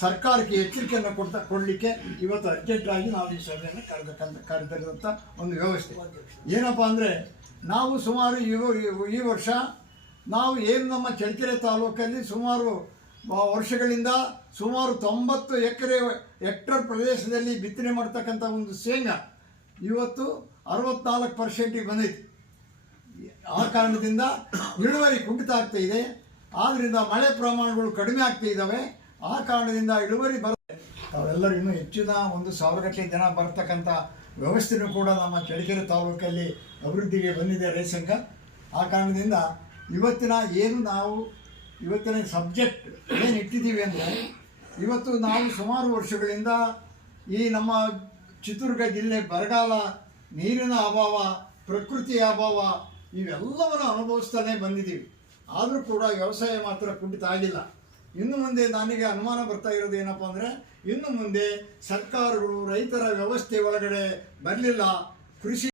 ಸರ್ಕಾರಕ್ಕೆ ಎಚ್ಚರಿಕೆಯನ್ನು ಕೊಡ್ತಾ ಕೊಡಲಿಕ್ಕೆ ಇವತ್ತು ಅರ್ಜೆಂಟಾಗಿ ನಾವು ಈ ಸಭೆಯನ್ನು ಕರೆದಕ್ಕಂತ ಕರೆದಿರುವಂಥ ಒಂದು ವ್ಯವಸ್ಥೆ. ಏನಪ್ಪ ಅಂದರೆ ನಾವು ಸುಮಾರು ಈ ಈ ವರ್ಷ ನಾವು ಏನು ನಮ್ಮ ಚಳ್ಳಕೆರೆ ತಾಲೂಕಲ್ಲಿ ಸುಮಾರು ವರ್ಷಗಳಿಂದ ಸುಮಾರು ತೊಂಬತ್ತು ಎಕರೆ ಹೆಕ್ಟರ್ ಪ್ರದೇಶದಲ್ಲಿ ಬಿತ್ತನೆ ಮಾಡ್ತಕ್ಕಂಥ ಒಂದು ಶೇಂಗಾ ಇವತ್ತು ಅರವತ್ನಾಲ್ಕು ಪರ್ಸೆಂಟಿಗೆ ಬಂದೈತಿ. ಆ ಕಾರಣದಿಂದ ಇಳುವರಿ ಕುಂಠಿತ ಆಗ್ತಾ ಇದೆ. ಆದ್ದರಿಂದ ಮಳೆ ಪ್ರಮಾಣಗಳು ಕಡಿಮೆ ಆಗ್ತಾ ಇದ್ದಾವೆ ಆ ಕಾರಣದಿಂದ ಇಳುವರಿ ಬರುತ್ತೆ. ತಾವೆಲ್ಲರೂ ಇನ್ನೂ ಹೆಚ್ಚಿನ ಒಂದು ಸಾವಿರಗಟ್ಟಲೆ ಜನ ಬರ್ತಕ್ಕಂಥ ವ್ಯವಸ್ಥೆನೂ ಕೂಡ ನಮ್ಮ ಚಳ್ಳಕೆರೆ ತಾಲೂಕಲ್ಲಿ ಅಭಿವೃದ್ಧಿಗೆ ಬಂದಿದೆ ರೈಸಂಘ ಆ ಕಾರಣದಿಂದ ಇವತ್ತಿನ ಏನು ನಾವು, ಇವತ್ತಿನ ಸಬ್ಜೆಕ್ಟ್ ಏನು ಇಟ್ಟಿದ್ದೀವಿ ಅಂದರೆ, ಇವತ್ತು ನಾವು ಸುಮಾರು ವರ್ಷಗಳಿಂದ ಈ ನಮ್ಮ ಚಿತ್ರದುರ್ಗ ಜಿಲ್ಲೆ ಬರಗಾಲ ನೀರಿನ ಅಭಾವ, ಪ್ರಕೃತಿಯ ಅಭಾವ ಇವೆಲ್ಲವನ್ನು ಅನುಭವಿಸ್ತಾನೆ ಬಂದಿದ್ದೀವಿ. ಆದರೂ ಕೂಡ ವ್ಯವಸಾಯ ಮಾತ್ರ ಕುಂಠಿತ ಆಗಿಲ್ಲ. ಇನ್ನು ಮುಂದೆ ನನಗೆ ಅನುಮಾನ ಬರ್ತಾ ಇರೋದು ಏನಪ್ಪ ಅಂದರೆ, ಇನ್ನು ಮುಂದೆ ಸರ್ಕಾರಗಳು ರೈತರ ವ್ಯವಸ್ಥೆ ಒಳಗಡೆ ಬರಲಿಲ್ಲ, ಕೃಷಿ